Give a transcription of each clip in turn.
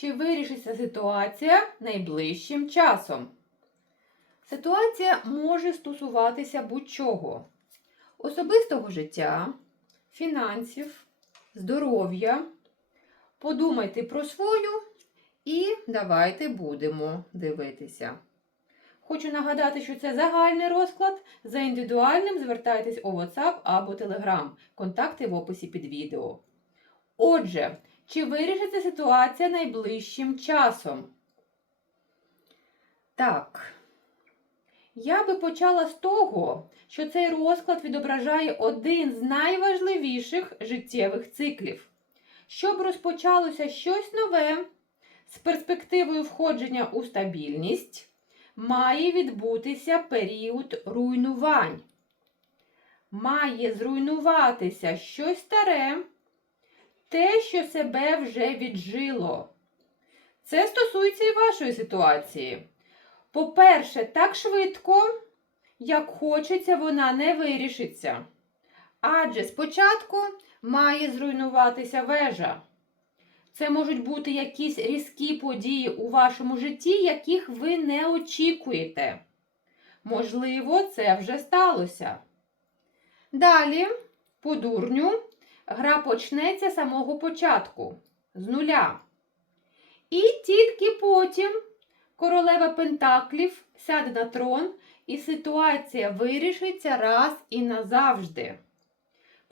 Чи вирішиться ситуація найближчим часом? Ситуація може стосуватися будь-чого: особистого життя, фінансів, здоров'я. Подумайте про свою і давайте будемо дивитися. Хочу нагадати, що це загальний розклад. За індивідуальним звертайтесь у WhatsApp або Telegram. Контакти в описі під відео. Отже, чи вирішиться ситуація найближчим часом? Так. Я би почала з того, що цей розклад відображає один з найважливіших життєвих циклів. Щоб розпочалося щось нове з перспективою входження у стабільність, має відбутися період руйнувань. Має зруйнуватися щось старе, те, що себе вже віджило. Це стосується і вашої ситуації. По-перше, так швидко, як хочеться, вона не вирішиться. Адже спочатку має зруйнуватися вежа. Це можуть бути якісь різкі події у вашому житті, яких ви не очікуєте. Можливо, це вже сталося. Далі, по дурню, гра почнеться з самого початку, з нуля. І тільки потім королева Пентаклів сяде на трон, і ситуація вирішиться раз і назавжди.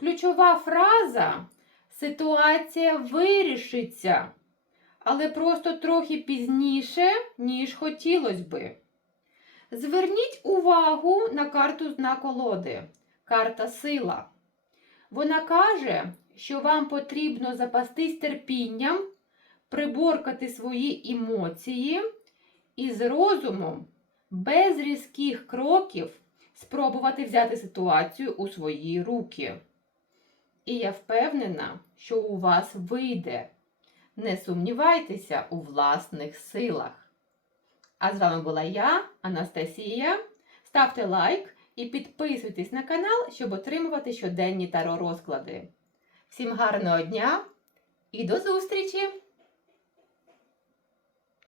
Ключова фраза ситуація вирішиться, але просто трохи пізніше, ніж хотілося би. Зверніть увагу на карту на колоди. Карта сила. Вона каже, що вам потрібно запастись терпінням, приборкати свої емоції і з розумом, без різких кроків, спробувати взяти ситуацію у свої руки. І я впевнена, що у вас вийде. Не сумнівайтеся у власних силах. А з вами була я, Анастасія. Ставте лайк і підписуйтесь на канал, щоб отримувати щоденні таро розклади. Всім гарного дня і до зустрічі!